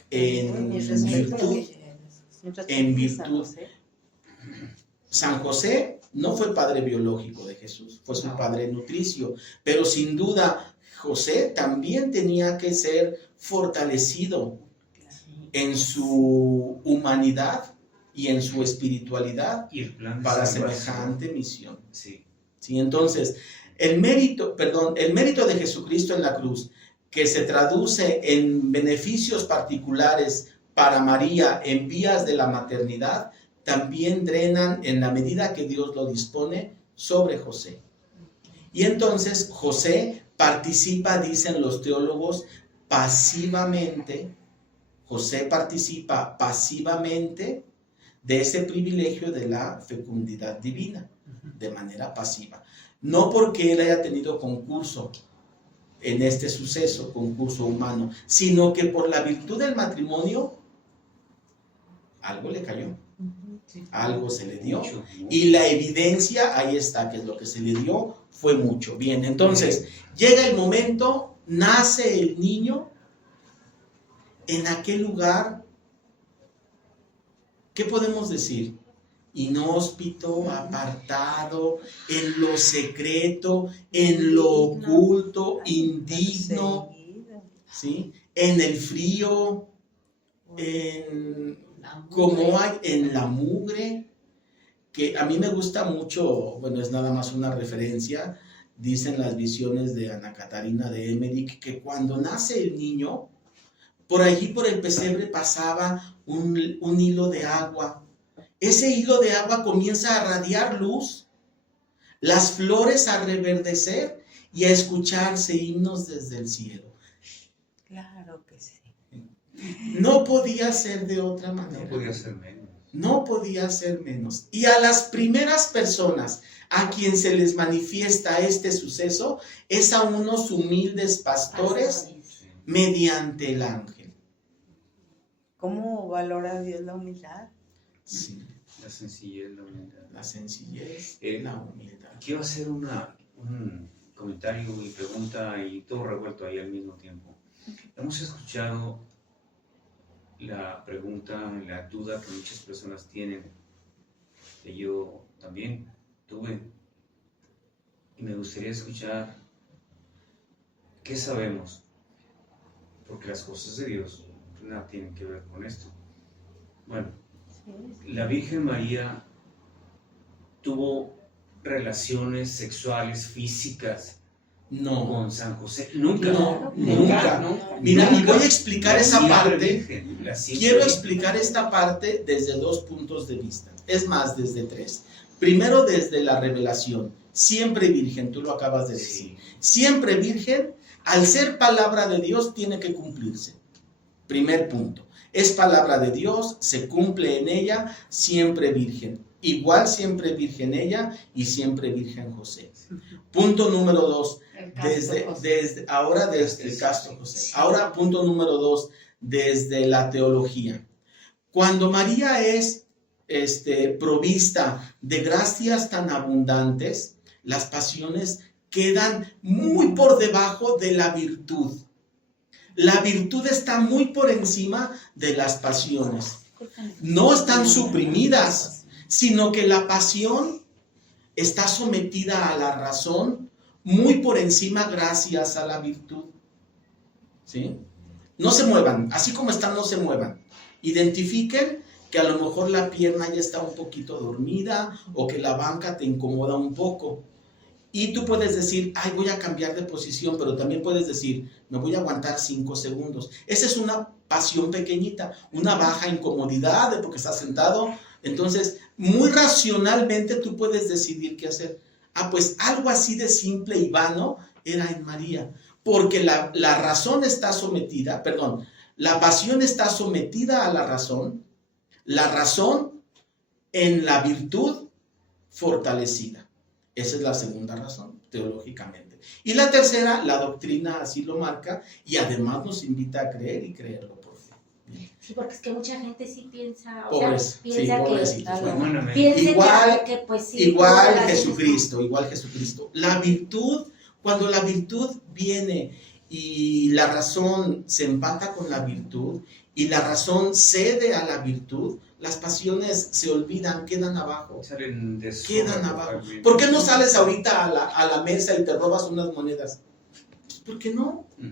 en virtud. San José no fue el padre biológico de Jesús, fue su padre nutricio, pero sin duda José también tenía que ser fortalecido en su humanidad y en su espiritualidad Y el plan de para salvación. semejante misión. Sí. ¿Sí? Entonces, el mérito de Jesucristo en la cruz, que se traduce en beneficios particulares para María en vías de la maternidad, también drenan en la medida que Dios lo dispone sobre José. Y entonces José participa, dicen los teólogos, pasivamente. José participa pasivamente de ese privilegio de la fecundidad divina, de manera pasiva. No porque él haya tenido concurso en este suceso, concurso humano, sino que por la virtud del matrimonio, algo le cayó, algo se le dio. Mucho. Y la evidencia, ahí está, que es lo que se le dio, fue mucho. Bien, entonces, llega el momento, nace el niño en aquel lugar, ¿qué podemos decir? Inhóspito, apartado, en lo secreto, en lo oculto, indigno, ¿sí? En el frío, como hay en la mugre, que a mí me gusta mucho, bueno, es nada más una referencia, dicen las visiones de Ana Catarina de Emmerich, que cuando nace el niño, por allí por el pesebre pasaba un hilo de agua. Ese hilo de agua comienza a radiar luz, las flores a reverdecer y a escucharse himnos desde el cielo. Claro que sí. No podía ser de otra manera. No podía ser menos. No podía ser menos. Y a las primeras personas a quien se les manifiesta este suceso es a unos humildes pastores mediante el ángel. ¿Cómo valora Dios la humildad? Sí, La sencillez, la humildad. la sencillez, la humildad. Quiero hacer un comentario y pregunta y todo revuelto ahí al mismo tiempo. Hemos escuchado la pregunta, la duda que muchas personas tienen, que yo también tuve, y me gustaría escuchar qué sabemos, porque las cosas de Dios nada tienen que ver con esto. Bueno, la Virgen María tuvo relaciones sexuales físicas No, con San José. Nunca. no, nunca. Mira, y voy a explicar esa parte. Quiero explicar esta parte desde dos puntos de vista. Es más, desde tres. Primero, desde la revelación. Siempre virgen, tú lo acabas de decir. Siempre virgen, al ser palabra de Dios, tiene que cumplirse. Primer punto. Es palabra de Dios, se cumple en ella, siempre virgen. Igual siempre virgen ella y siempre virgen José. Punto número dos. Desde el casto José. Ahora, punto número dos, desde la teología. Cuando María es provista de gracias tan abundantes, las pasiones quedan muy por debajo de la virtud. La virtud está muy por encima de las pasiones. No están suprimidas, sino que la pasión está sometida a la razón muy por encima gracias a la virtud. ¿Sí? No se muevan, así como están, no se muevan. Identifiquen que a lo mejor la pierna ya está un poquito dormida o que la banca te incomoda un poco. Y tú puedes decir, ay, voy a cambiar de posición, pero también puedes decir, me voy a aguantar 5 segundos. Esa es una pasión pequeñita, una baja incomodidad de porque estás sentado. Entonces, muy racionalmente tú puedes decidir qué hacer. Ah, pues algo así de simple y vano era en María, porque la razón está sometida, la pasión está sometida a la razón en la virtud fortalecida. Esa es la segunda razón, teológicamente. Y la tercera, la doctrina así lo marca y además nos invita a creer y creerlo por fe. Sí, porque es que mucha gente sí piensa, o Pobres, sea, piensa sí, que, pobrecitos. Bueno, Humanamente. piensa Igual- que pues sí. igual todas las- Jesucristo. La virtud, cuando la virtud viene y la razón se empata con la virtud y la razón cede a la virtud, las pasiones se olvidan, quedan abajo. Salen de su Quedan abajo. ¿Por qué no sales ahorita a la mesa y te robas unas monedas? ¿Por qué no? Ujú.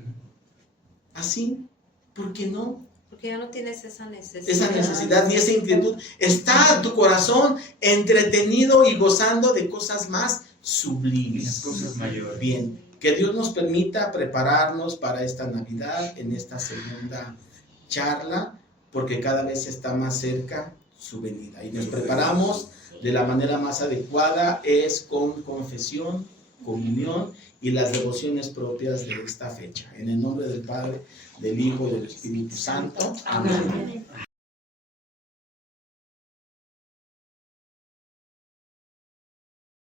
Así. ¿Por qué no? Porque ya no tienes esa necesidad. Esa necesidad ni esa inquietud. Está tu corazón entretenido y gozando de cosas más Y las sublimes. cosas mayores. Bien, que Dios nos permita prepararnos para esta Navidad, en esta segunda charla, porque cada vez está más cerca su venida. Y nos preparamos de la manera más adecuada, es con confesión, comunión y las devociones propias de esta fecha. En el nombre del Padre, del Hijo y del Espíritu Santo. Amén. Amén.